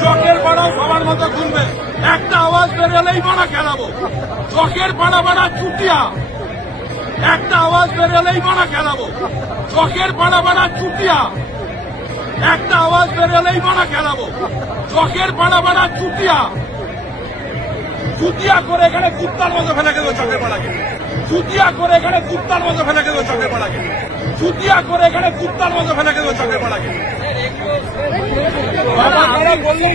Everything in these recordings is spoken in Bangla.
চকের পাড়াও সবার মতো শুনবে একটা আওয়াজ বেরোলেই মানা খেলাবো। চকের পাড়া পাড়া চুটিয়া। একটা আওয়াজ বেরোলেই মানা খেলাবো। চকের পাড়া পাড়া চুটিয়া। একটা আওয়াজ বেরোলেই মানা খেলাবো। চকের পাড়া পাড়া চুটিয়া। চুতিয়া করে এখানে কুত্তার মতো ফেলে গেল চোখে পড়া পড়াকে। চুতিয়া করে এখানে কুত্তার মতো ফেলে গেল চোখে পড়া পড়াকে। চুতিয়া করে এখানে কুত্তার মতো ফেলে গেল চোখে পড়াকে। বললেই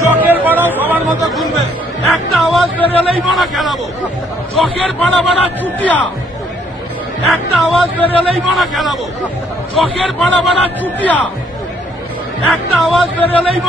চকের পাড়াও সবার মতো শুনবে একটা আওয়াজ বেরোলেই বাড়া খেলাবো। চকের পাড়া বাড়া চুটিয়া। একটা আওয়াজ বেরোলেই বাড়া খেলাবো। চকের পাড়া বাড়া চুটিয়া। একটা আওয়াজ বেরোলেই